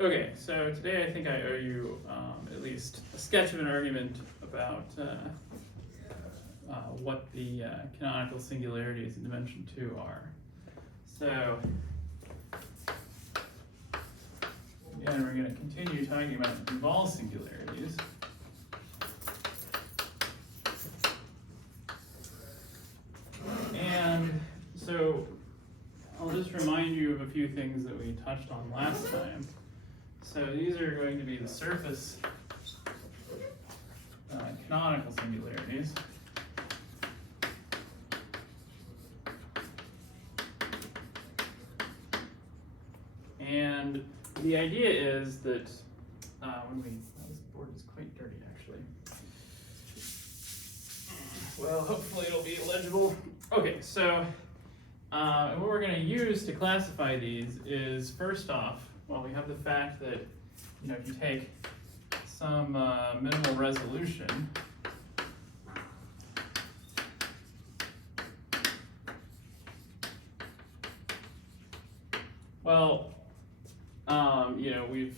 Okay, so today I think I owe you at least a sketch of an argument about what the canonical singularities in dimension 2 are. So, again, we're going to continue talking about Duval singularities. And so, I'll just remind you of a few things that we touched on last time. So these are going to be the surface canonical singularities. And the idea is that this board is quite dirty actually. Well, hopefully it'll be legible. Okay, so what we're going to use to classify these is, first off, well, we have the fact that, if you take some minimal resolution, well, we've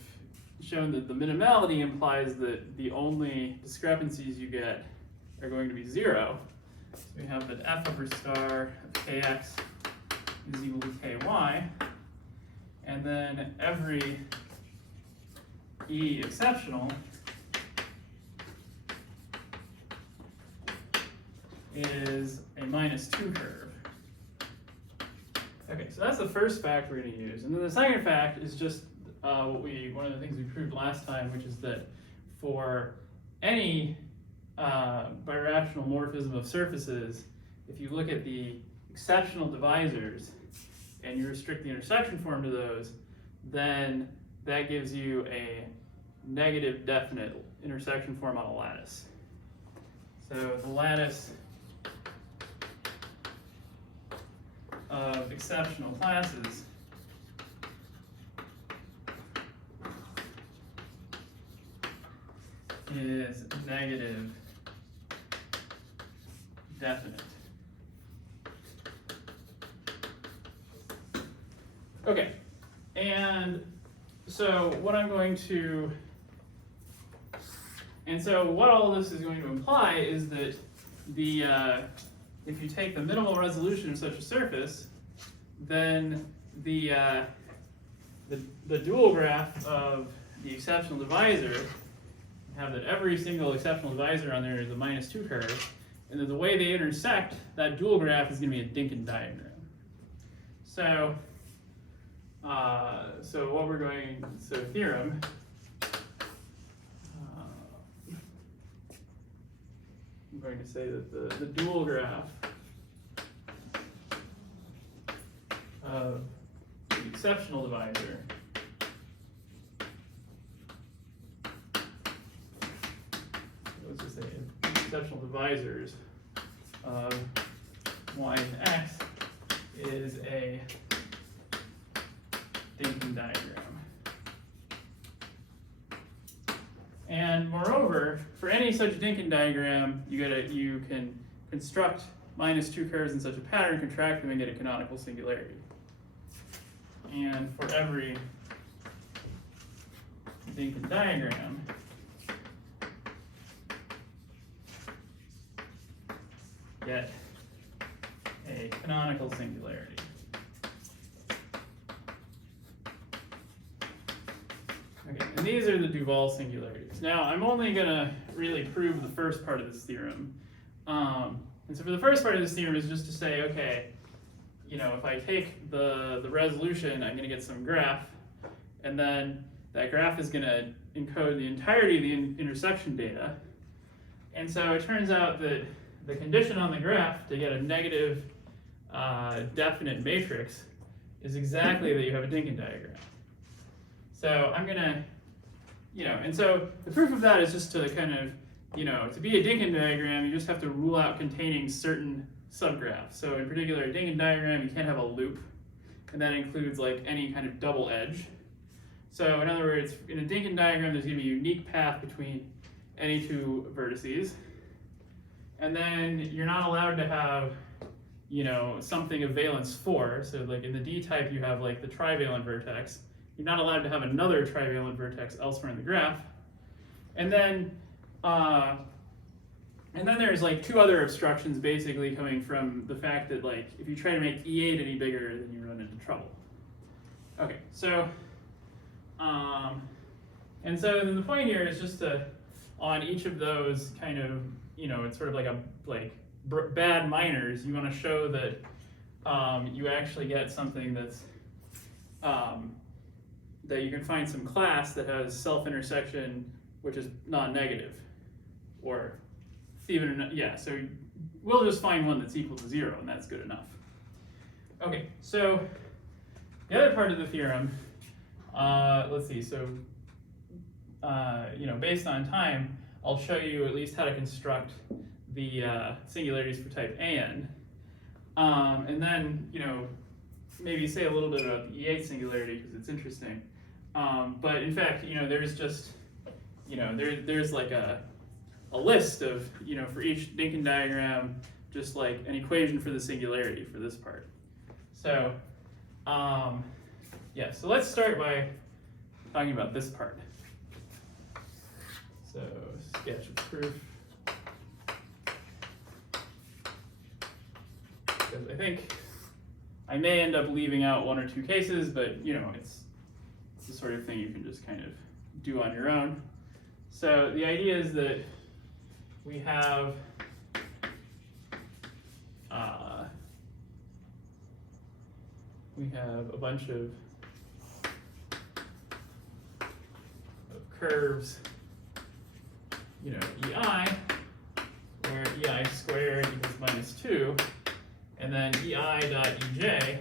shown that the minimality implies that the only discrepancies you get are going to be 0. So we have that f over star of kx is equal to ky, and then every e exceptional is a -2 curve. Okay, so that's the first fact we're going to use. And then the second fact is just one of the things we proved last time, which is that for any birational morphism of surfaces, if you look at the exceptional divisors and you restrict the intersection form to those, then that gives you a negative definite intersection form on a lattice. So the lattice of exceptional classes is negative definite. Okay, and so what all this is going to imply is that if you take the minimal resolution of such a surface, then the dual graph of the exceptional divisor, have that every single exceptional divisor on there is a -2 curve, and then the way they intersect, that dual graph is going to be a Dinkin diagram. So, theorem. I'm going to say that the dual graph of the exceptional divisor let's just say exceptional divisors of y and x is a Dinkin diagram. And moreover, for any such Dinkin diagram, you can construct -2 curves in such a pattern, contract them, and get a canonical singularity. And for every Dinkin diagram, get a canonical singularity. Okay, and these are the Duval singularities. Now, I'm only going to really prove the first part of this theorem. And so for the first part of this theorem is just to say, okay, if I take the resolution, I'm going to get some graph, and then that graph is going to encode the entirety of the intersection data. And so it turns out that the condition on the graph to get a negative definite matrix is exactly that you have a Dinkin diagram. So I'm going to, and so the proof of that is just to kind of, to be a Dinkin diagram, you just have to rule out containing certain subgraphs. So in particular, a Dinkin diagram, you can't have a loop, and that includes like any kind of double edge. So in other words, in a Dinkin diagram, there's going to be a unique path between any two vertices. And then you're not allowed to have, something of valence 4. So like in the D type, you have like the trivalent vertex, you're not allowed to have another trivalent vertex elsewhere in the graph. And then there's like two other obstructions basically coming from the fact that like if you try to make E8 any bigger, then you run into trouble. Okay, so and so then the point here is just to, on each of those kind of, it's sort of like bad minors, you want to show that you actually get something that's that you can find some class that has self-intersection which is non-negative, or even, yeah, so we'll just find one that's equal to 0, and that's good enough. Okay, so the other part of the theorem, let's see, so based on time, I'll show you at least how to construct the singularities for type AN, and then maybe say a little bit about the E8 singularity because it's interesting. But in fact, there's just there's like a list of for each Dinkin diagram, just like an equation for the singularity for this part. So yeah, so let's start by talking about this part. So sketch of proof. Because I think I may end up leaving out one or two cases, but it's the sort of thing you can just kind of do on your own. So the idea is that we have a bunch of curves, EI, where EI squared equals -2, and then EI dot EJ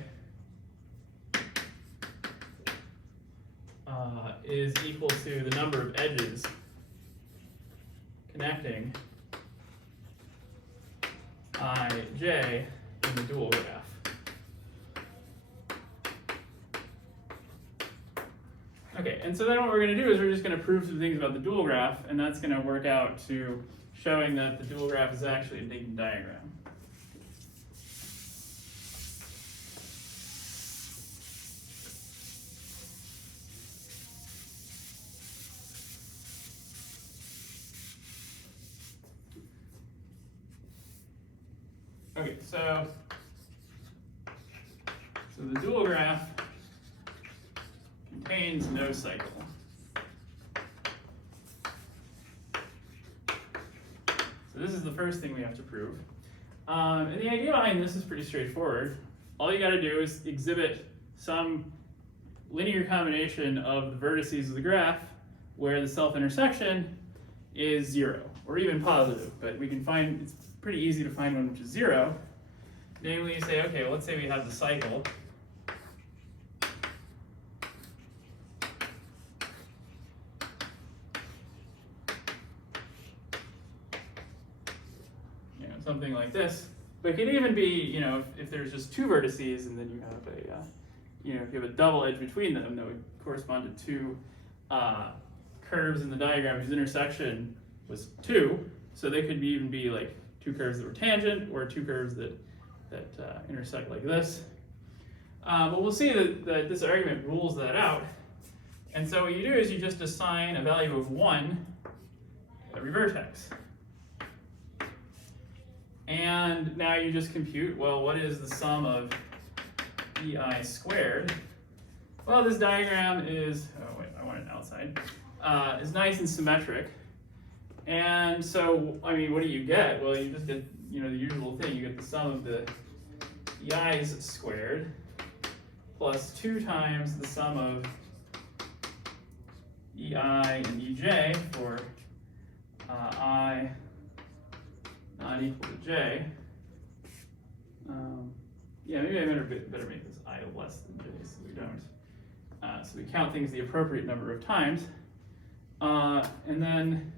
is equal to the number of edges connecting IJ in the dual graph. Okay, and so then what we're going to do is we're just going to prove some things about the dual graph, and that's going to work out to showing that the dual graph is actually a Dinkin diagram. Okay, so the dual graph contains no cycle. So this is the first thing we have to prove. And the idea behind this is pretty straightforward. All you got to do is exhibit some linear combination of the vertices of the graph where the self-intersection is 0, or even positive, but we can find, it's pretty easy to find one which is 0. Namely, you say, okay, well, let's say we have the cycle. Something like this. But it can even be, if there's just two vertices and then you have a, if you have a double edge between them, that would correspond to two curves in the diagram whose intersection was 2. So they could even be like two curves that were tangent, or two curves that intersect like this. But we'll see that this argument rules that out. And so what you do is you just assign a value of 1 every vertex. And now you just compute, well, what is the sum of EI squared? Well, this diagram is, oh wait, I want it outside, is nice and symmetric. And so, I mean, what do you get? Well, you just get, the usual thing. You get the sum of the EI's squared plus 2 times the sum of EI and EJ for I not equal to J. Yeah, maybe I better make this I less than J so we don't. So we count things the appropriate number of times. And then,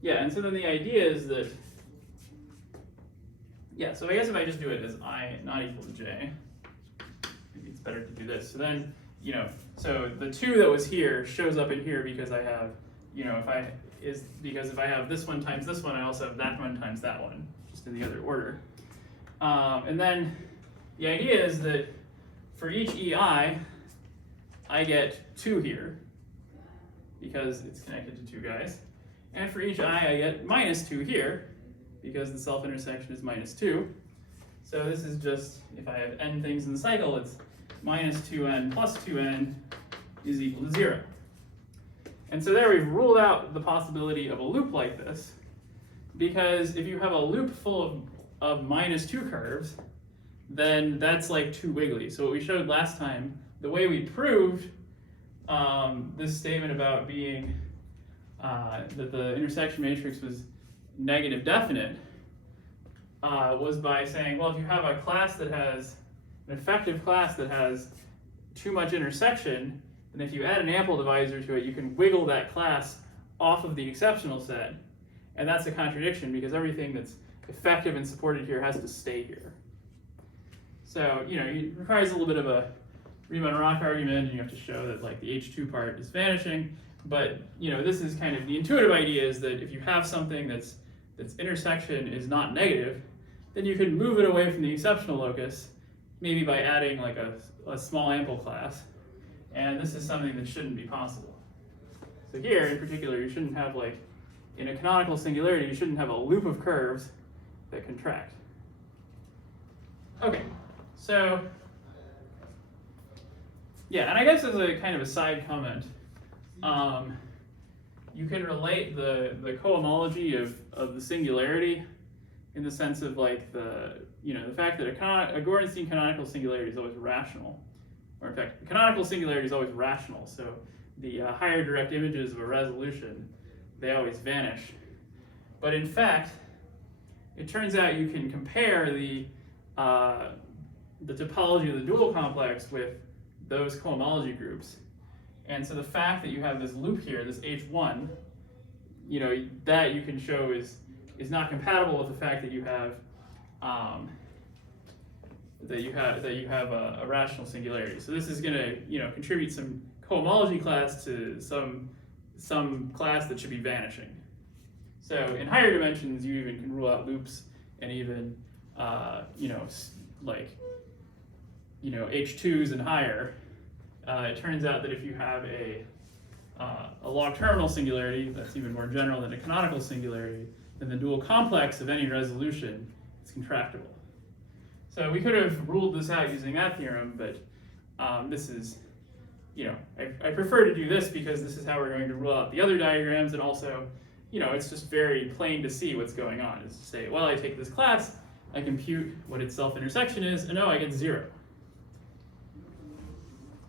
yeah, and so then the idea is that, yeah, so I guess if I just do it as I not equal to J, maybe it's better to do this. So then, so the 2 that was here shows up in here because I have, if I have this one times this one, I also have that one times that one, just in the other order. And then the idea is that for each EI, I get 2 here, because it's connected to 2 guys. And for each I get minus 2 here, because the self-intersection is minus 2. So this is just, if I have n things in the cycle, it's minus 2n plus 2n is equal to 0. And so there we've ruled out the possibility of a loop like this, because if you have a loop full of minus 2 curves, then that's like too wiggly. So what we showed last time, the way we proved this statement about being that the intersection matrix was negative definite was by saying, well, if you have a class that has an effective class that has too much intersection, then if you add an ample divisor to it, you can wiggle that class off of the exceptional set. And that's a contradiction, because everything that's effective and supported here has to stay here. So, it requires a little bit of a Riemann-Roch argument, and you have to show that like the H2 part is vanishing. But, this is kind of the intuitive idea, is that if you have something that's intersection is not negative, then you can move it away from the exceptional locus, maybe by adding like a small ample class. And this is something that shouldn't be possible. So here, in particular, you shouldn't have like, in a canonical singularity, you shouldn't have a loop of curves that contract. Okay, so, yeah, and I guess as a kind of a side comment, you can relate the cohomology of the singularity in the sense of like the fact that a Gorenstein canonical singularity is always rational. Or in fact, a canonical singularity is always rational. So the higher direct images of a resolution, they always vanish. But in fact, it turns out you can compare the topology of the dual complex with those cohomology groups. And so the fact that you have this loop here, this H1, that you can show is not compatible with the fact that you have a rational singularity. So this is going to contribute some cohomology class to some class that should be vanishing. So in higher dimensions, you even can rule out loops, and even H2s and higher. It turns out that if you have a log terminal singularity that's even more general than a canonical singularity, then the dual complex of any resolution is contractible. So we could have ruled this out using that theorem, but this is, I prefer to do this because this is how we're going to rule out the other diagrams, and also, it's just very plain to see what's going on. Is to say, well, I take this class, I compute what its self-intersection is, and I get 0.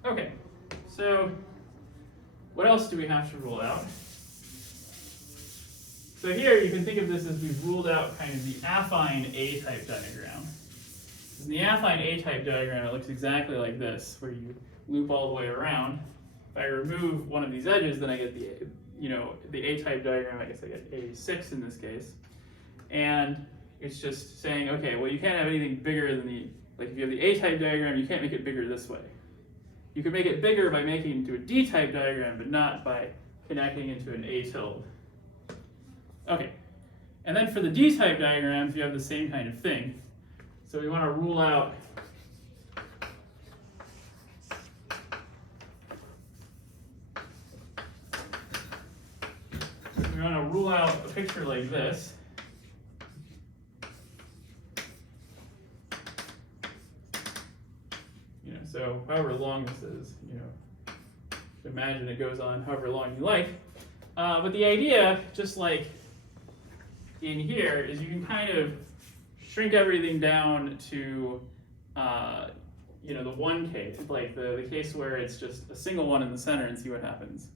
Okay, so what else do we have to rule out? So here you can think of this as we've ruled out kind of the affine A-type diagram. In the affine A-type diagram, it looks exactly like this, where you loop all the way around. If I remove one of these edges, then I get the A-type diagram. I guess I get A6 in this case. And it's just saying, okay, well, you can't have anything bigger than like if you have the A-type diagram, you can't make it bigger this way. You can make it bigger by making it into a D-type diagram, but not by connecting into an A tilde. Okay, and then for the D-type diagrams, you have the same kind of thing. So we want to rule out a picture like this. So however long this is, imagine it goes on however long you like. But the idea, just like in here, is you can kind of shrink everything down to, the one case, like the case where it's just a single one in the center, and see what happens.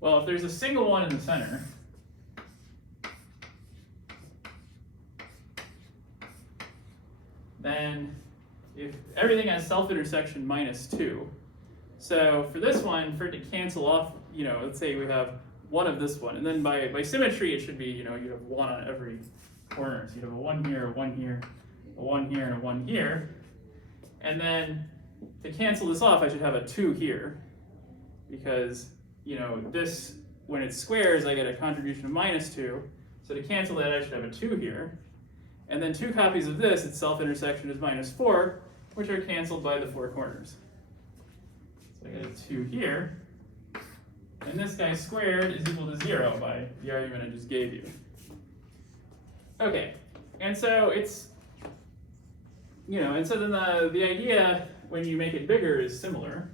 Well, if there's a single one in the center, then if everything has self-intersection -2, so for this one, for it to cancel off, let's say we have one of this one, and then by symmetry, it should be, you have one on every corner. So you have a 1 here, a 1 here, a 1 here, and a 1 here. And then to cancel this off, I should have a 2 here, because, this, when it squares, I get a contribution of -2. So to cancel that, I should have a 2 here. And then 2 copies of this, its self-intersection is -4, which are canceled by the 4 corners. So So I get a 2 here. And this guy squared is equal to 0 by the argument I just gave you. Okay, and so it's, and so then the idea when you make it bigger is similar.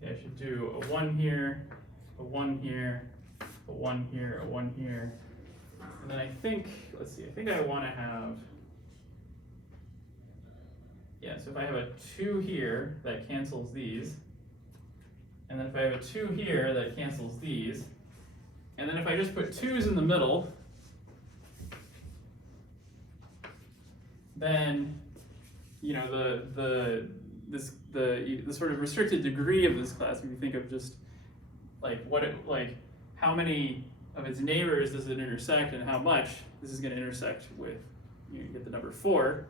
See, I should do a 1 here, a 1 here, a 1 here, a 1 here. And then I think, let's see, I think I want to have, so if I have a 2 here, that cancels these. And then if I have a 2 here, that cancels these. And then if I just put 2's in the middle, then, the sort of restricted degree of this class, if you think of just how many of its neighbors does it intersect and how much, this is going to intersect with, you get the number 4,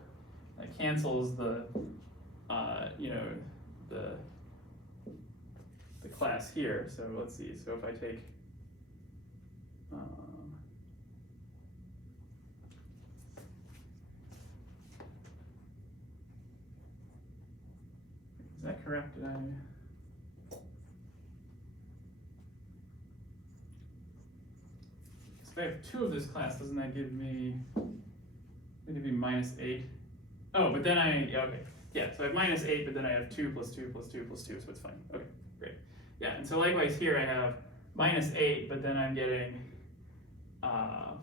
that cancels the class here. So let's see, so if I take, is that correct? Did I? If I have 2 of this class, doesn't that give me, maybe -8? Oh, but then okay. Yeah, so I have -8, but then I have 2 plus 2 plus 2 plus 2, so it's fine. Okay, great. Yeah, and so likewise here I have -8, but then I'm getting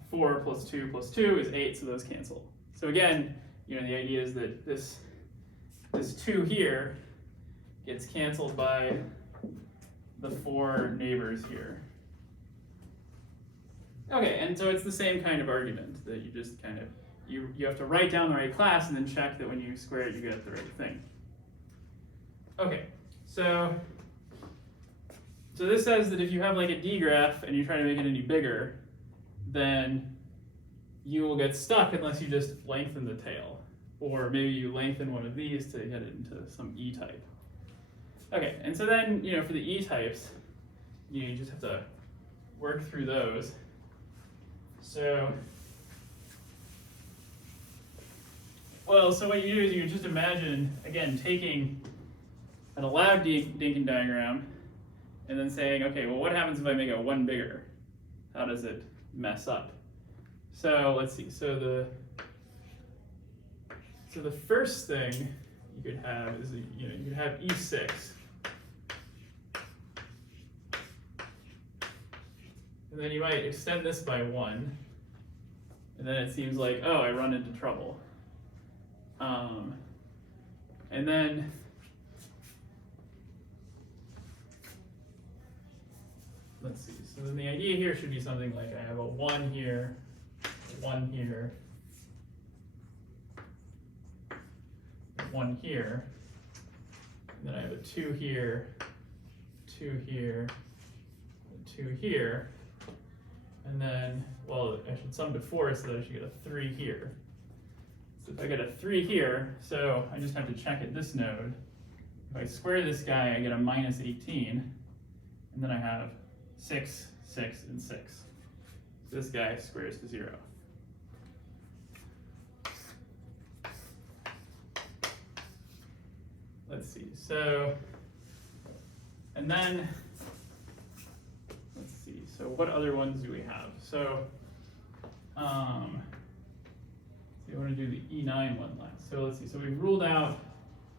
4 plus 2 plus 2 is 8, so those cancel. So again, the idea is that this 2 here gets canceled by the 4 neighbors here. Okay, and so it's the same kind of argument that you just kind of, you have to write down the right class and then check that when you square it, you get the right thing. Okay, so this says that if you have like a D graph and you try to make it any bigger, then you will get stuck unless you just lengthen the tail. Or maybe you lengthen one of these to get it into some E type. Okay, and so then, for the E types, you just have to work through those. So what you do is you just imagine, again, taking an allowed Dinkin diagram and then saying, okay, well, what happens if I make it 1 bigger? How does it mess up? So let's see. So the first thing you could have is, you could have E6. And then you might extend this by 1. And then it seems like, oh, I run into trouble. And then let's see. So then the idea here should be something like I have a 1 here, a 1 here, a 1 here, and then I have a 2 here, 2 here, a 2 here, and then, well, I should sum to 4 so that I should get a 3 here. So if I get a 3 here, so I just have to check at this node. If I square this guy, I get a -18, and then I have 6, 6, and 6. So this guy squares to 0. Let's see, so, and then, let's see, so what other ones do we have? So, I want to do the E9 one last. So let's see, so we've ruled out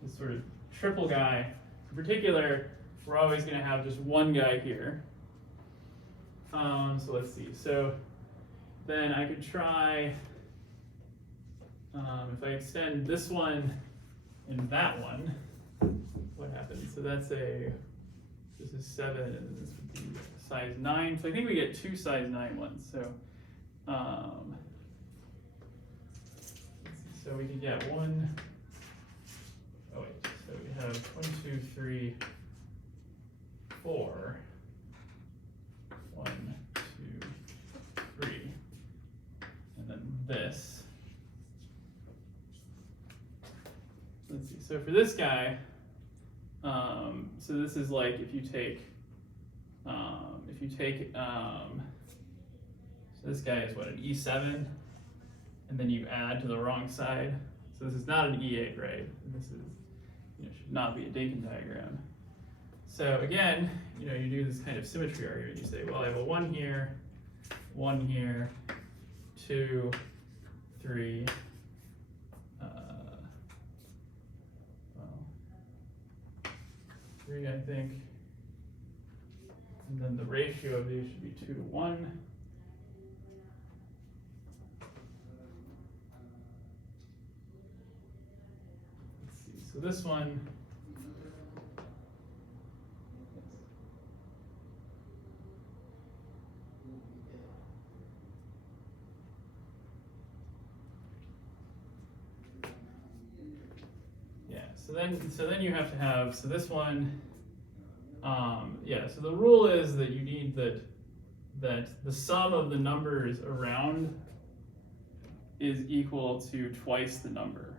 this sort of triple guy. In particular, we're always going to have just 1 guy here. So let's see, so then I could try, if I extend this one and that one, what happens? So that's this is 7, and this would be size 9. So I think we get 2 size 9 ones. So, let's see, so we can get 1, oh wait, so we have 1, 2, 3, 4. 1, 2, 3, and then this. Let's see, so for this guy, so this is like if you take this guy is what, an E7, and then you add to the wrong side. So this is not an E8, right? This is, should not be a Dinkin diagram. So again, you do this kind of symmetry argument. You say, well, I have a 1 here, 2, 3, well, 3, I think. And then the ratio of these should be 2 to 1. Let's see, so this one, so then you have to have, so this one, so the rule is that you need that the sum of the numbers around is equal to twice the number.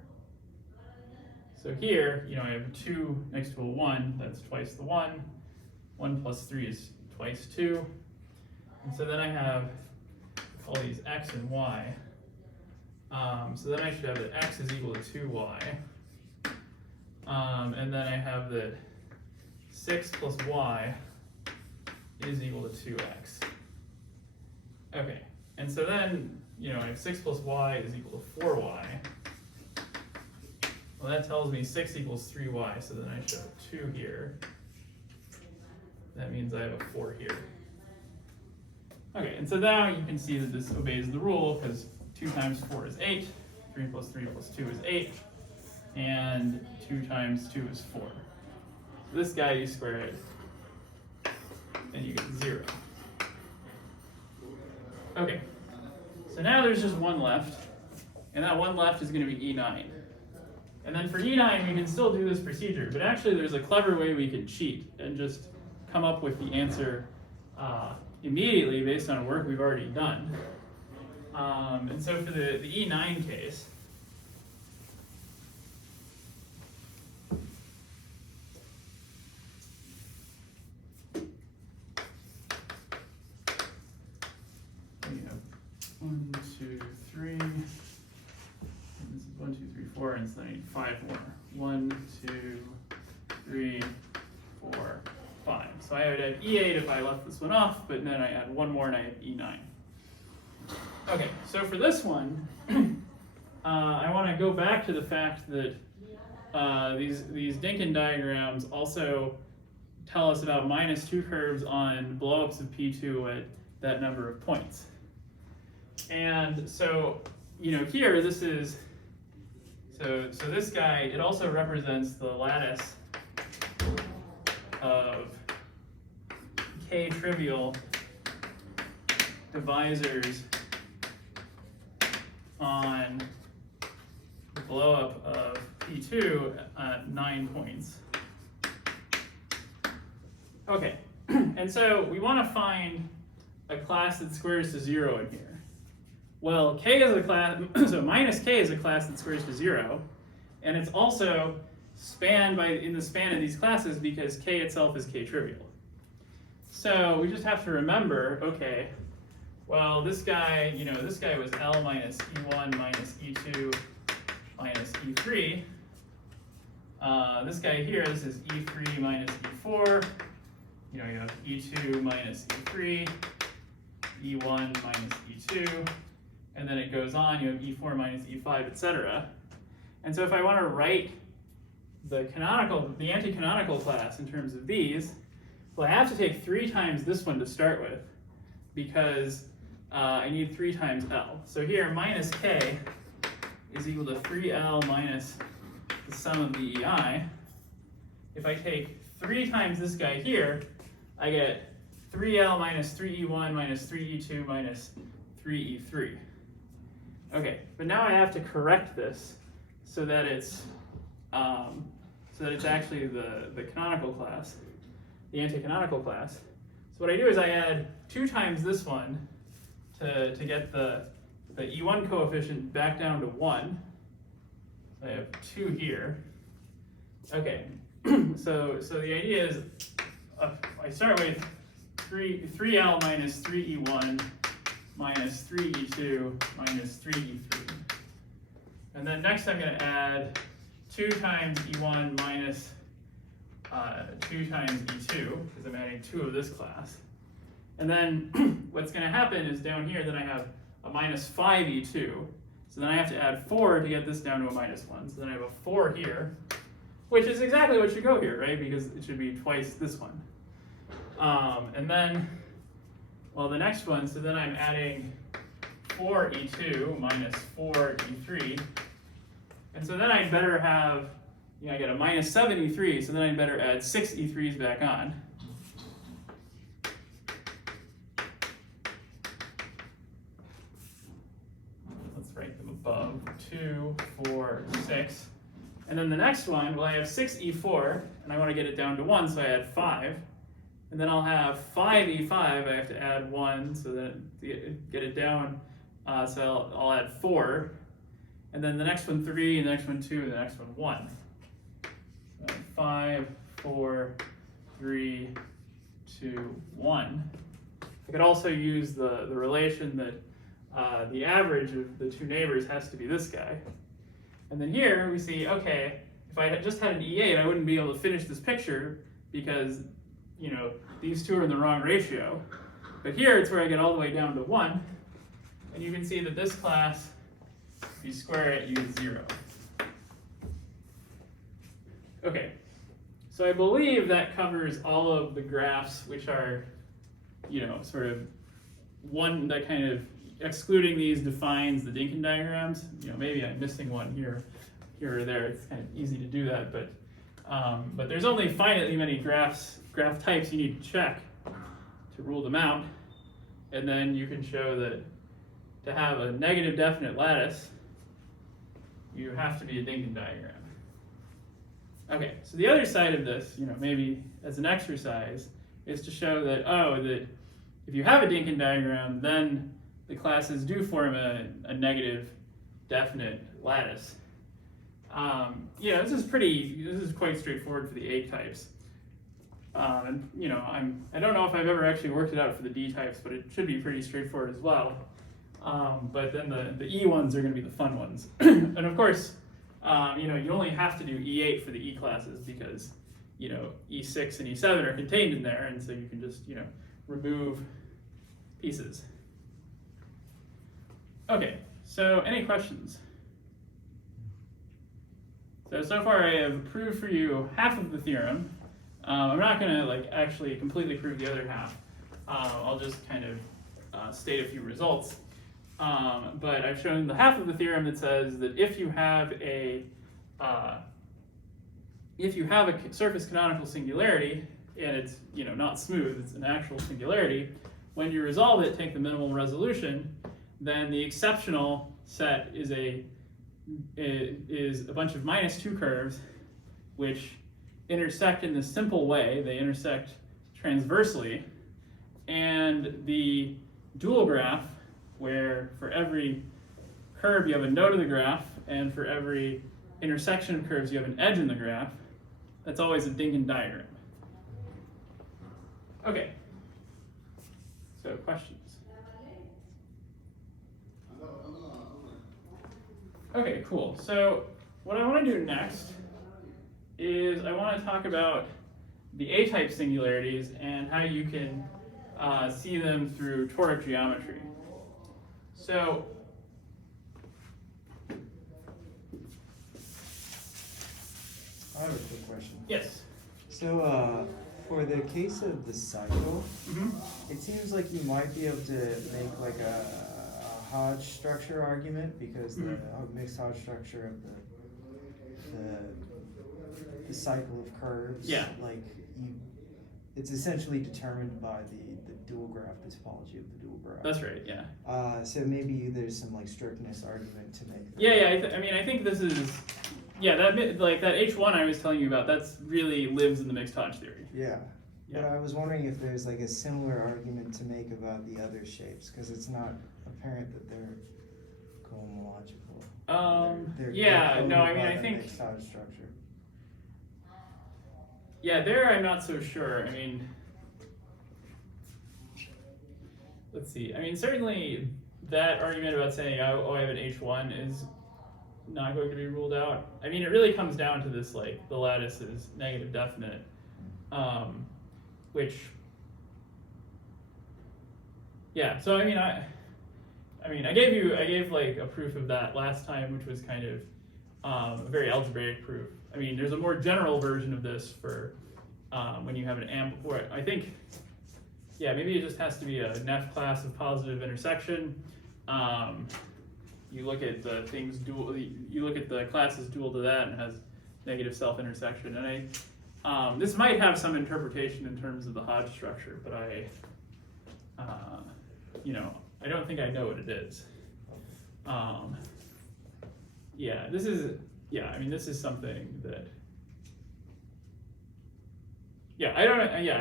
So here, I have a 2 next to a 1, that's twice the 1. 1 plus 3 is twice 2. And so then I have all these x and y. So then I should have that x is equal to 2y. And then I have that 6 plus y is equal to 2x. Okay, and so then, I have 6 plus y is equal to 4y. Well, that tells me 6 equals 3y, so then I should have 2 here. That means I have a 4 here. Okay, and so now you can see that this obeys the rule, because 2 times 4 is 8, 3 plus 3 plus 2 is 8, and 2 times 2 is 4. So this guy you square it, and you get 0. Okay, so now there's just one left, and that one left is going to be E9. And then for E9, we can still do this procedure, but actually there's a clever way we can cheat and just come up with the answer immediately based on work we've already done. And so for the E9 case, we have 1, 2, 3, and this is 1, 2, 3, 4, and so I need 5 more. 1, 2, 3, 4, 5. So I would add E8 if I left this one off, but then I add one more and I have E9. Okay, so for this one, I want to go back to the fact that these Dinkin diagrams also tell us about -2 curves on blowups of P2 at that number of points. And so, here this is, so this guy, it also represents the lattice of k-trivial divisors on the blowup of P2 at 9 points. Okay, and so we want to find a class that squares to 0 in here. Well, k is a class, so minus k is a class that squares to 0, and it's also spanned in the span of these classes because k itself is k-trivial. So we just have to remember, okay, well, this guy, this guy was L minus E1 minus E2 minus E3. This guy here, this is E3 minus E4. You have E2 minus E3, E1 minus E2, and then it goes on, you have E4 minus E5, etc. And so if I want to write the anti-canonical class in terms of these, well, I have to take 3 times this one to start with, because I need 3 times L. So here, minus k is equal to 3L minus the sum of the EI. If I take 3 times this guy here, I get 3L minus 3E1 minus 3E2 minus 3E3. Okay, but now I have to correct this so that it's actually the canonical class, the anti-canonical class. So what I do is I add 2 times this one to get the E1 coefficient back down to 1. So I have 2 here. Okay, so the idea is I start with 3L minus 3E1 minus 3e2 minus 3e3. And then next I'm going to add 2 times e1 minus 2 times e2, because I'm adding 2 of this class. And then what's going to happen is down here, then I have a minus 5e2. So then I have to add 4 to get this down to a minus 1. So then I have a 4 here, which is exactly what should go here, right? Because it should be twice this one. And then, well, the next one, so then I'm adding 4e2 minus 4e3. And so then I'd better have, I get a minus 7e3, so then I'd better add 6 e3s back on. Let's write them above, 2, 4, 6. And then the next one, well, I have 6e4, and I want to get it down to 1, so I add 5. And then I'll have 5e5, I have to add 1, so that to get it down, so I'll add 4. And then the next one 3, and the next one 2, and the next one 1. 5, 4, 3, 2, 1. I could also use the relation that the average of the 2 neighbors has to be this guy. And then here we see, okay, if I had just had an E8, I wouldn't be able to finish this picture because, these 2 are in the wrong ratio. But here it's where I get all the way down to 1. And you can see that this class, if you square it, you get 0. Okay, so I believe that covers all of the graphs which are, sort of one that kind of, excluding these, defines the Dinkin diagrams. Maybe I'm missing one here or there. It's kind of easy to do that, but there's only finitely many graph types you need to check to rule them out, and then you can show that to have a negative definite lattice, you have to be a Dinkin diagram. Okay, so the other side of this, maybe as an exercise, is to show that, that if you have a Dinkin diagram, then the classes do form a negative definite lattice. This is quite straightforward for the A types. I don't know if I've ever actually worked it out for the D types, but it should be pretty straightforward as well. But then the E ones are going to be the fun ones. And of course, you only have to do E8 for the E classes because, E6 and E7 are contained in there, and so you can just, remove pieces. Okay, so any questions? So far I have proved for you half of the theorem. I'm not going to actually completely prove the other half. I'll just kind of state a few results. But I've shown the half of the theorem that says that if you have a surface canonical singularity and it's not smooth, it's an actual singularity, when you resolve it, take the minimal resolution, then the exceptional set is a bunch of -2 curves which intersect in this simple way. They intersect transversely, and the dual graph, where for every curve you have a node of the graph, and for every intersection of curves you have an edge in the graph, that's always a Dinkin diagram. Okay, so questions? Okay, cool. So what I want to do next is I want to talk about the A-type singularities and how you can see them through toric geometry. So I have a quick question. yes. So for the case of the cycle, it seems like you might be able to make like a Hodge structure argument because the mixed Hodge structure of the cycle of curves, it's essentially determined by the dual graph, the topology of the dual graph. That's right, yeah. So maybe there's some strictness argument to make. I think this is, that H1 I was telling you about, that's really lives in the mixed Hodge theory. Yeah. But I was wondering if there's a similar argument to make about the other shapes, because it's not apparent that they're cohomological. I think mixed Hodge structure. Yeah, there I'm not so sure. Let's see. Certainly that argument about saying, oh, I have an H1 is not going to be ruled out. I mean, it really comes down to this, like, the lattice is negative definite, which, yeah, so I gave like a proof of that last time, which was kind of a very algebraic proof. I mean, there's a more general version of this for when you have an or I think, yeah, maybe it just has to be a Neff class of positive intersection. You look at the things dual. You look at the classes dual to that, and it has negative self-intersection. And this might have some interpretation in terms of the Hodge structure, but I don't think I know what it is. This is something that. I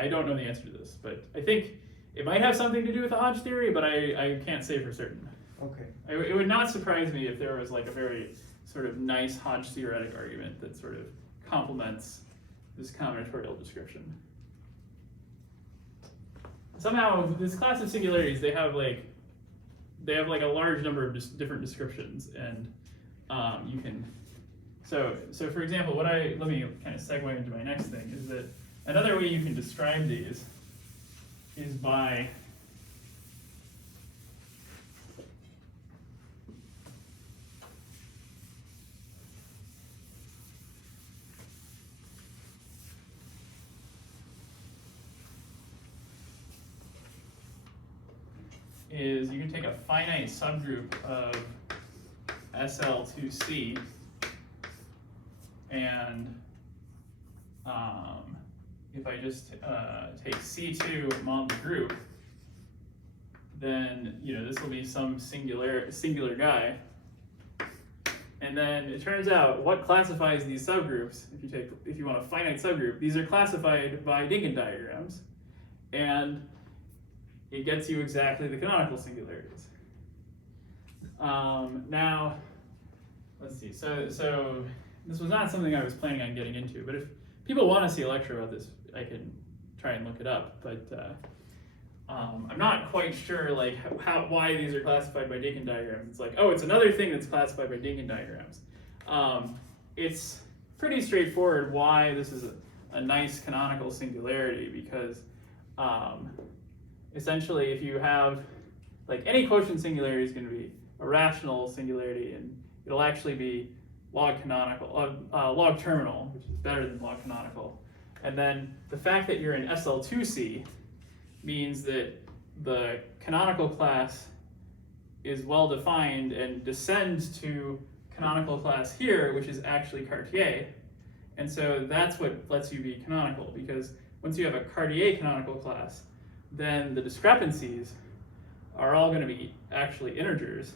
don't know the answer to this, but I think it might have something to do with the Hodge theory, but I can't say for certain. Okay. It would not surprise me if there was like a very sort of nice Hodge theoretic argument that sort of complements this combinatorial description. Somehow, this class of singularities, they have like a large number of different descriptions, and you can. So for example, let me kind of segue into my next thing is that another way you can describe these is by you can take a finite subgroup of SL2C and if I just take C2 among the group, then this will be some singular guy. And then it turns out what classifies these subgroups, if you want a finite subgroup, these are classified by Dingin diagrams, and it gets you exactly the canonical singularities. Now, let's see. So this was not something I was planning on getting into, but if people want to see a lecture about this, I can try and look it up. But I'm not quite sure like why these are classified by Dingin diagrams. It's like, oh, it's another thing that's classified by Dingin diagrams. It's pretty straightforward why this is a nice canonical singularity, because essentially if you have like any quotient singularity is going to be a rational singularity, and it'll actually be log canonical, log terminal, which is better than log canonical. And then the fact that you're in SL2C means that the canonical class is well defined and descends to canonical class here, which is actually Cartier. And so that's what lets you be canonical, because once you have a Cartier canonical class, then the discrepancies are all going to be actually integers.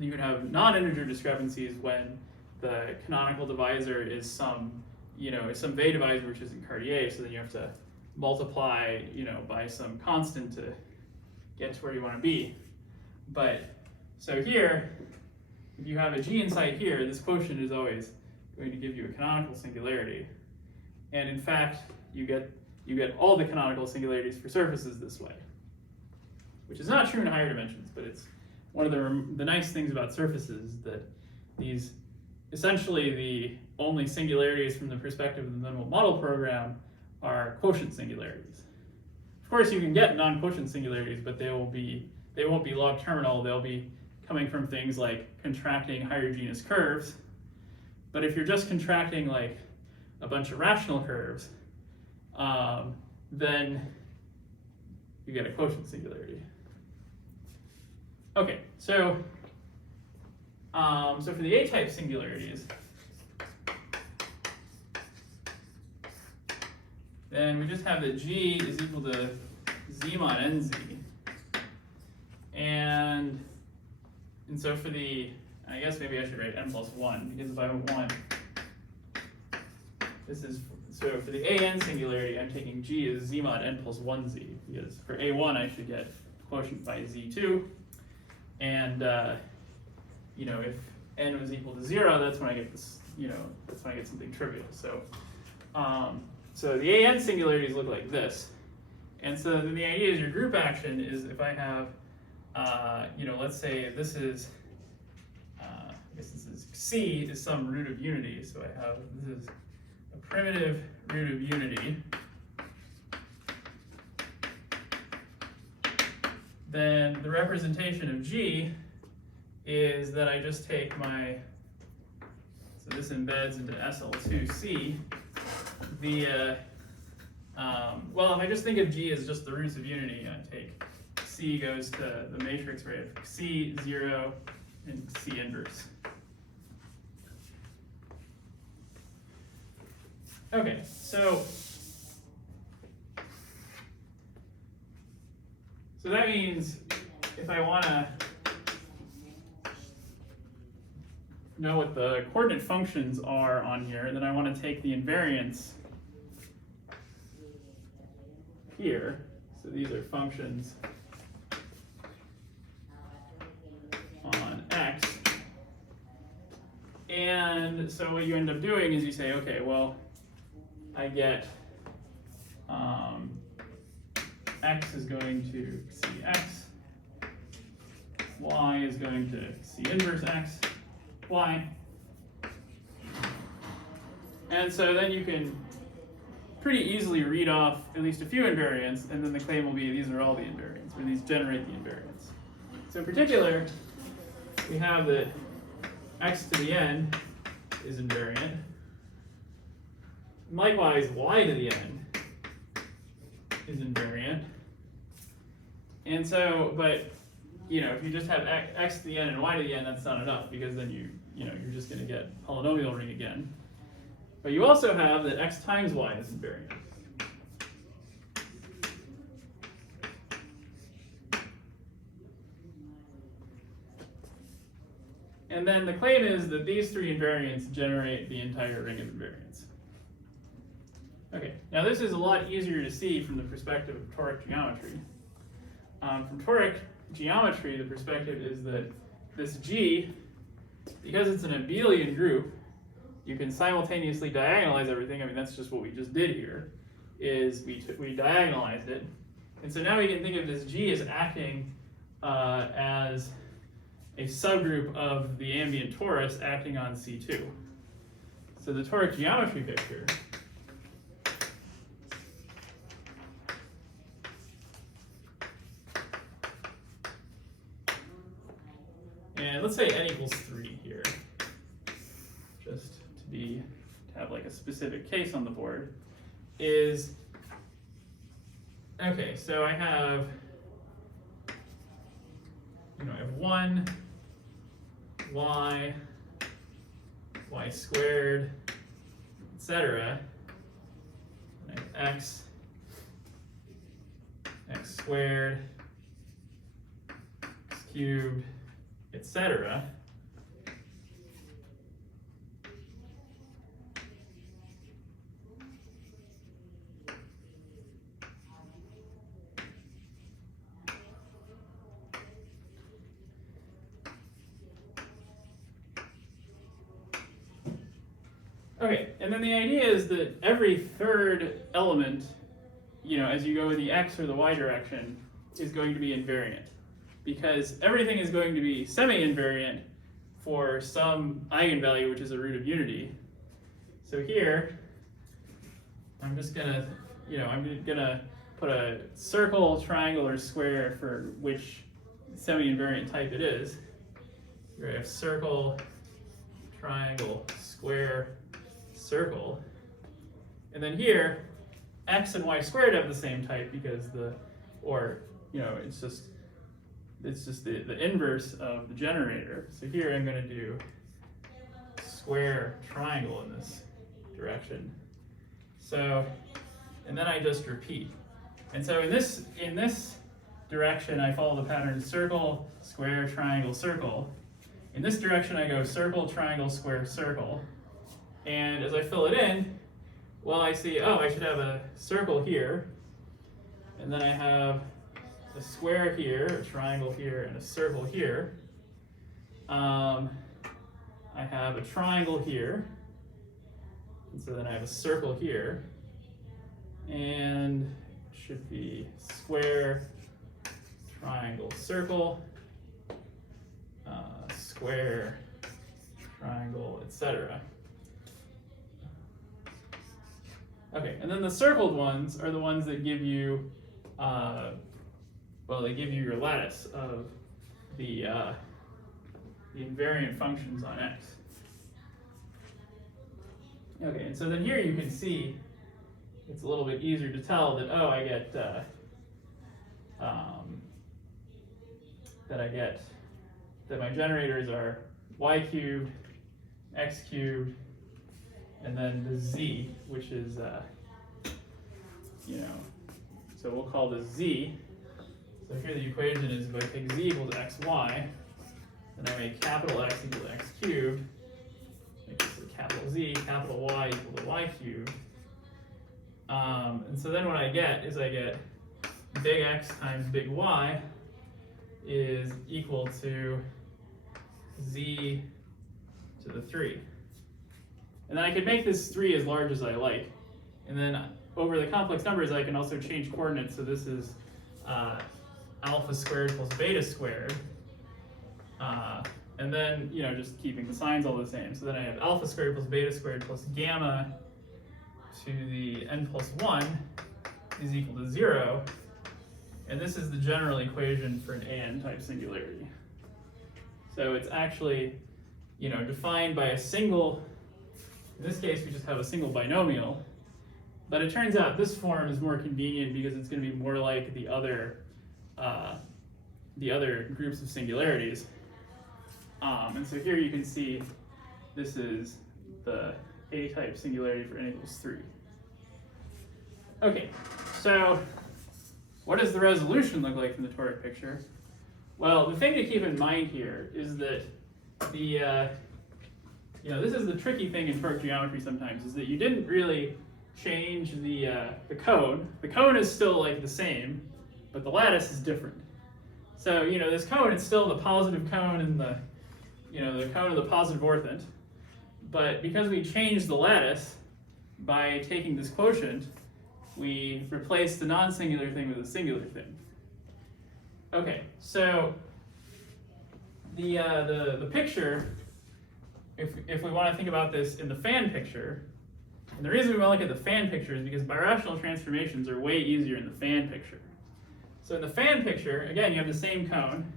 You can have non-integer discrepancies when the canonical divisor is some Vey divisor which isn't Cartier, so then you have to multiply, by some constant to get to where you want to be. But so here, if you have a G inside here, this quotient is always going to give you a canonical singularity. And in fact, you get all the canonical singularities for surfaces this way, which is not true in higher dimensions, but it's one of the nice things about surfaces, that these essentially the only singularities from the perspective of the minimal model program are quotient singularities. Of course, you can get non-quotient singularities, but they won't be log terminal. They'll be coming from things like contracting higher genus curves. But if you're just contracting like a bunch of rational curves, then you get a quotient singularity. Okay, so for the A-type singularities, then we just have that G is equal to Z mod NZ. And so for I guess maybe I should write n plus 1, because if I have 1, so for the AN singularity, I'm taking G as Z mod n plus 1Z, because for A1 I should get quotient by Z2. And if n was equal to 0, that's when I get this, that's when I get something trivial. So the AN singularities look like this. And so then the idea is your group action is if I have let's say this is, I guess this is C is some root of unity. So I have, this is a primitive root of unity. Then the representation of G is that I just take my, so this embeds into SL2C via, well, if I just think of G as just the roots of unity, I take C goes to the matrix, right? C, 0, and C inverse. Okay, so that means if I want to know what the coordinate functions are on here, then I want to take the invariants here. So these are functions on x. And so what you end up doing is you say, okay, well, I get x is going to C x, y is going to C inverse x, y. And so then you can pretty easily read off at least a few invariants, and then the claim will be these are all the invariants, or these generate the invariants. So in particular, we have that x to the n is invariant. Likewise, y to the n is invariant. And so, but if you just have x to the n and y to the n, that's not enough, because then you're just going to get polynomial ring again. But you also have that x times y is invariant. And then the claim is that these three invariants generate the entire ring of invariants. Okay, now this is a lot easier to see from the perspective of toric geometry. From toric geometry, the perspective is that this G, because it's an abelian group, you can simultaneously diagonalize everything. I mean, that's just what we just did here, is we diagonalized it. And so now we can think of this G as acting as a subgroup of the ambient torus acting on C2. So the toric geometry picture and let's say n equals 3 here, just to have like a specific case on the board, is, okay, so I have, I have 1, y squared, etc. And I have x squared, x cubed, etc. Okay, and then the idea is that every third element, as you go in the x or the y direction, is going to be invariant, because everything is going to be semi-invariant for some eigenvalue, which is a root of unity. So here, I'm just gonna, I'm gonna put a circle, triangle, or square for which semi-invariant type it is. Here I have circle, triangle, square, circle. And then here, x and y squared have the same type because it's just the inverse of the generator. So here I'm going to do square triangle in this direction. So, and then I just repeat. And so in this direction, I follow the pattern circle, square, triangle, circle. In this direction, I go circle, triangle, square, circle. And as I fill it in, well, I see, oh, I should have a circle here. And then I have a square here, a triangle here, and a circle here. I have a triangle here. And so then I have a circle here. And it should be square, triangle, circle, square, triangle, etc. Okay, and then the circled ones are the ones that give you, well, they give you your lattice of the invariant functions on x. Okay, and so then here you can see it's a little bit easier to tell that, oh, I get that my generators are y cubed, x cubed, and then the z, which is, so we'll call this z. So here the equation is if I take z equals xy, then I make capital X equal to x cubed, make this a capital Z, capital Y equal to y cubed. And so then what I get is I get big X times big Y is equal to Z to the 3. And then I could make this 3 as large as I like. And then over the complex numbers, I can also change coordinates. So this is alpha squared plus beta squared. And then, just keeping the signs all the same. So then I have alpha squared plus beta squared plus gamma to the n plus 1 is equal to 0. And this is the general equation for an AN type singularity. So it's actually, defined by a single, in this case we just have a single binomial, but it turns out this form is more convenient because it's going to be more like the other groups of singularities. And so here you can see this is the A-type singularity for n equals 3. Okay, so what does the resolution look like from the toric picture? Well, the thing to keep in mind here is that the, this is the tricky thing in toric geometry sometimes, is that you didn't really change the cone. The cone is still like the same, but the lattice is different. So, this cone is still the positive cone and the cone of the positive orthant, but because we changed the lattice by taking this quotient, we replaced the non-singular thing with a singular thing. Okay, so the picture, if we want to think about this in the fan picture, and the reason we want to look at the fan picture is because birational transformations are way easier in the fan picture. So in the fan picture, again, you have the same cone,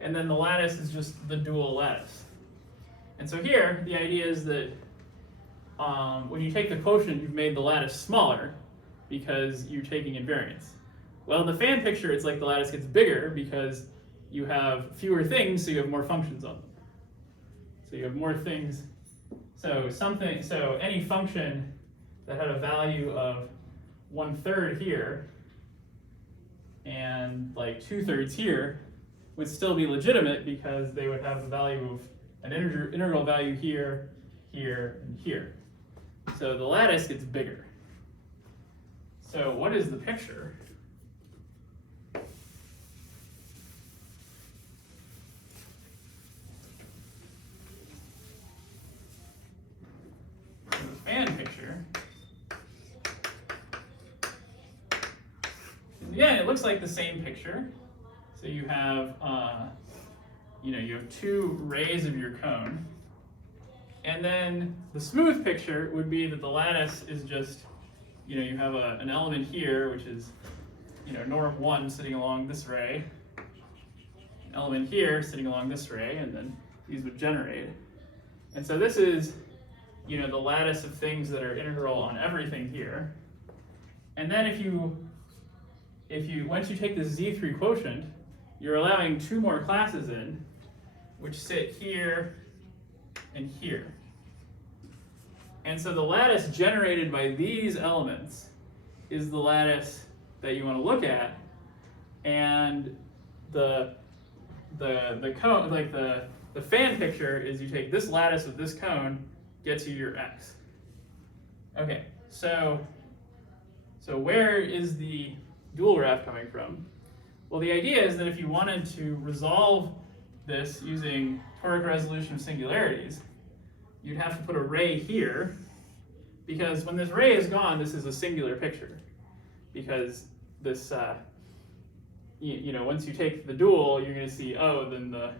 and then the lattice is just the dual lattice. And so here, the idea is that when you take the quotient, you've made the lattice smaller because you're taking invariance. Well, in the fan picture, it's like the lattice gets bigger because you have fewer things, so you have more functions on them. So you have more things. So any function that had a value of 1/3 here and like 2/3 here would still be legitimate because they would have the value of an integral value here, here, and here. So the lattice gets bigger. So what is the picture? The fan picture. Again, it looks like the same picture. So you have, you have 2 rays of your cone. And then the smooth picture would be that the lattice is just, you have an element here, which is, norm 1 sitting along this ray, an element here sitting along this ray, and then these would generate. And so this is, the lattice of things that are integral on everything here. And then once you take this Z3 quotient, you're allowing 2 more classes in, which sit here and here. And so the lattice generated by these elements is the lattice that you want to look at, and the cone, like the fan picture, is you take this lattice with this cone, gets you your x. Okay, so where is the dual graph coming from? Well, the idea is that if you wanted to resolve this using toric resolution of singularities, you'd have to put a ray here, because when this ray is gone, this is a singular picture, because this, you know, once you take the dual, you're going to see, oh, then the,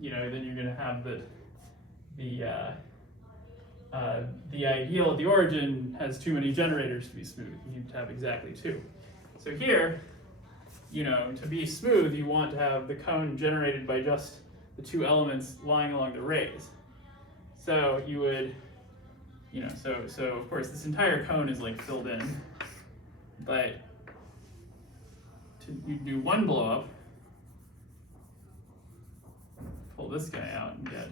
you know, then you're going to have the ideal at the origin has too many generators to be smooth. You need to have exactly 2. So here, you know, to be smooth, you want to have the cone generated by just the 2 elements lying along the rays. So you would, you know, so of course this entire cone is like filled in, but you do one blow up, pull this guy out and get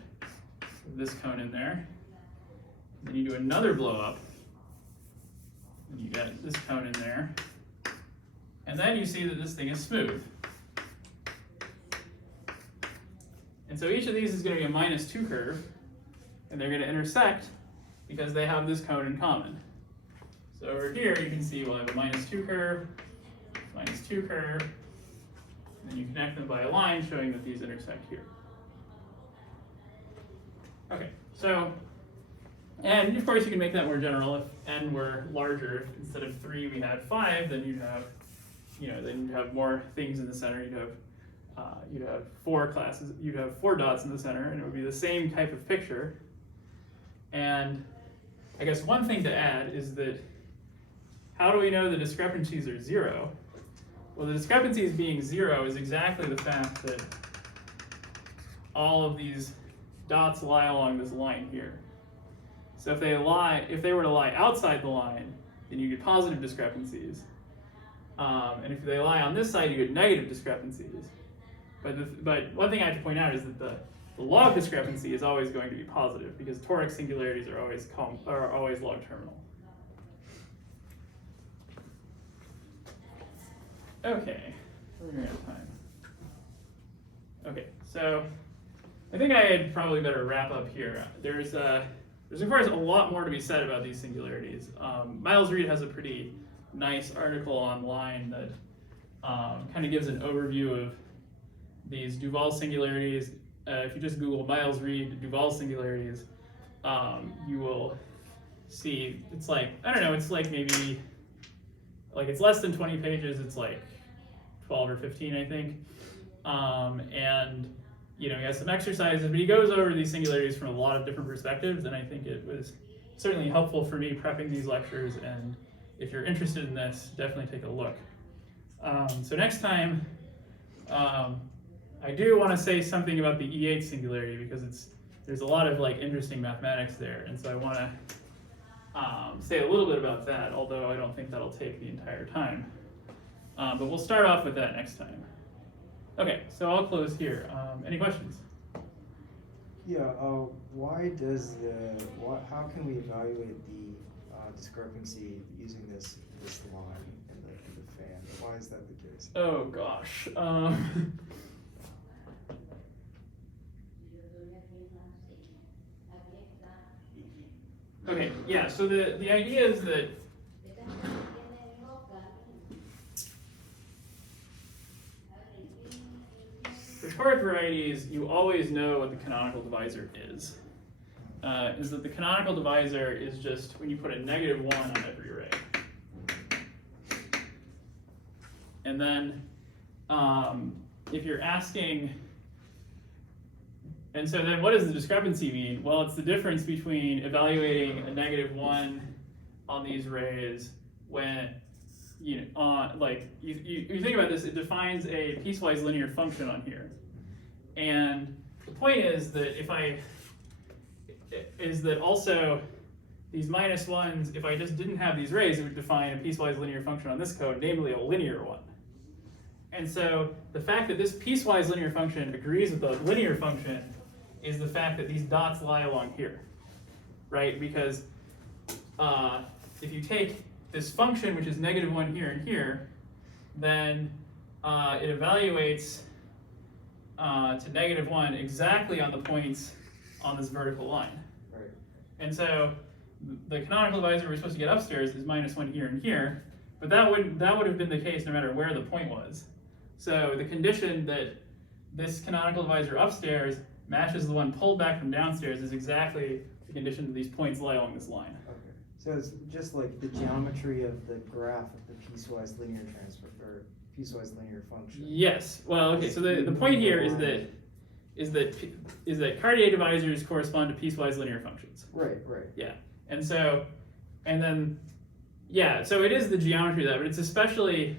this cone in there. Then you do another blow up, and you get this cone in there. And then you see that this thing is smooth. And so each of these is going to be a -2 curve, and they're going to intersect because they have this cone in common. So over here you can see we'll have a -2 curve, -2 curve, and then you connect them by a line showing that these intersect here. Okay, so, and of course you can make that more general. If n were larger, if instead of 3 we had 5, then you'd have, you know, then you'd have more things in the center. You'd have 4 classes, you'd have 4 dots in the center, and it would be the same type of picture. And I guess one thing to add is that how do we know the discrepancies are 0? Well, the discrepancies being 0 is exactly the fact that all of these dots lie along this line here. So if they were to lie outside the line, then you get positive discrepancies. And if they lie on this side, you get negative discrepancies. But one thing I have to point out is that the log discrepancy is always going to be positive because toric singularities are always log terminal. Okay, we're running out of time. Okay, so I think I had probably better wrap up here. There's of course a lot more to be said about these singularities. Miles Reed has a pretty nice article online that kind of gives an overview of these Duval singularities. If you just Google Miles Reed Duval singularities, you will see it's like, I don't know, it's like maybe, like it's less than 20 pages, it's like 12 or 15, I think. And you know, he has some exercises, but he goes over these singularities from a lot of different perspectives, and I think it was certainly helpful for me prepping these lectures, and if you're interested in this, definitely take a look. So next time, I do want to say something about the E8 singularity because there's a lot of like interesting mathematics there, and so I want to say a little bit about that, although I don't think that'll take the entire time. But we'll start off with that next time. Okay, so I'll close here. Any questions? Yeah, how can we evaluate the discrepancy using this line in the fan? Why is that the case? Oh gosh. Okay, yeah, so the idea is that for toric varieties, you always know what the canonical divisor is. Is that the canonical divisor is just when you put a -1 on every ray. And then if you're asking, and so then what does the discrepancy mean? Well, it's the difference between evaluating a -1 on these rays when, you think about this, it defines a piecewise linear function on here. And the point is that also these -1s, if I just didn't have these rays, it would define a piecewise linear function on this code, namely a linear one. And so the fact that this piecewise linear function agrees with the linear function is the fact that these dots lie along here, right? Because if you take this function, which is -1 here and here, then it evaluates to -1 exactly on the points on this vertical line. Right. And so the canonical divisor we're supposed to get upstairs is -1 here and here, but that would have been the case no matter where the point was. So the condition that this canonical divisor upstairs matches the one pulled back from downstairs is exactly the condition that these points lie along this line. Okay. So it's just like the geometry of the graph of the piecewise linear transfer, or piecewise linear function. Yes. Well, okay. So the point here is that Cartier divisors correspond to piecewise linear functions. Right. Yeah. And so, and then, yeah. So it is the geometry of that, but it's especially,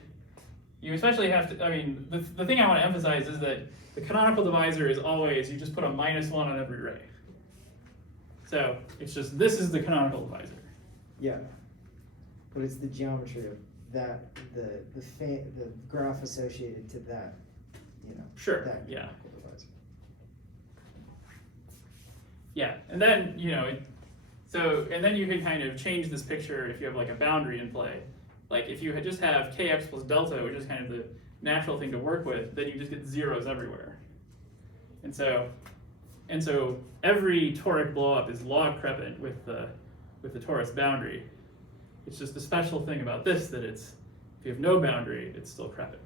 you especially have to. I mean, the thing I want to emphasize is that the canonical divisor is always, you just put a -1 on every ray. So it's just, this is the canonical divisor. Yeah. But it's the geometry of that, the graph associated to that, you know. Sure, That yeah. canonical divisor. Yeah, and then, you know, and then you can kind of change this picture if you have like a boundary in play. Like if you just have kx plus delta, which is kind of the natural thing to work with, then you just get zeros everywhere. And so every toric blowup is log crebit with the torus boundary. It's just the special thing about this that it's, if you have no boundary, it's still crebit.